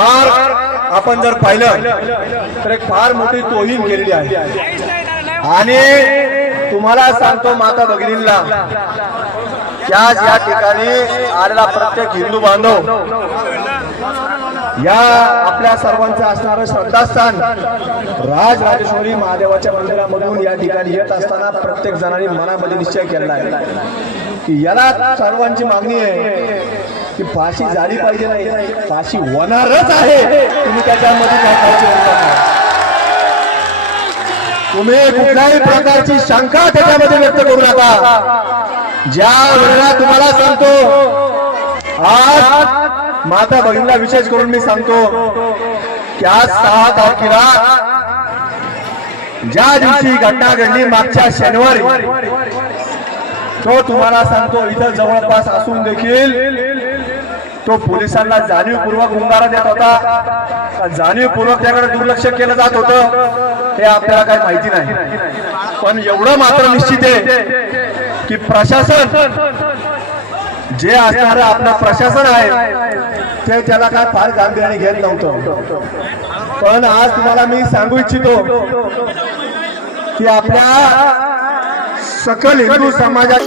आपण जर पाहिलं तर एक फार मोठी तोहीन केलेली आहे. आणि तुम्हाला सांगतो माता भगिनींना त्या या ठिकाणी आलेला प्रत्येक हिंदू बांधव या आपल्या सर्वांचं असणारं श्रद्धास्थान राज राजेश्वरी महादेवाच्या मंदिरामधून या ठिकाणी येत असताना प्रत्येक जणांनी मनामध्ये निश्चय केला आहे. की याला सर्वांची मागणी आहे की फाशी झाली पाहिजे नाही. फाशी होणारच आहे. तुम्ही त्याच्यामध्ये. तुम्ही कुठल्याही प्रकारची शंका त्याच्यामध्ये व्यक्त करू नका. ज्या वेळेला तुम्हाला सांगतो आज माता भगिनीला विशेष करून मी सांगतो की आज सहा तारखेला ज्या दिवशी घटना घडली मागच्या शनिवारी तो तुम्हाला सांगतो इथं जवळपास असून देखील तो पोलिसांना जाणीवपूर्वक गुंगारा देत होता. जाणीवपूर्वक त्याकडे दुर्लक्ष केलं जात होतं हे आपल्याला काही माहिती नाही. पण एवढं मात्र निश्चित आहे की प्रशासन जे असणारं आपलं प्रशासन आहे ते त्याला काय फार गांभीर्याने घेत नव्हतं. पण आज तुम्हाला मी सांगू इच्छितो की आपल्या सकल हिंदू समाजात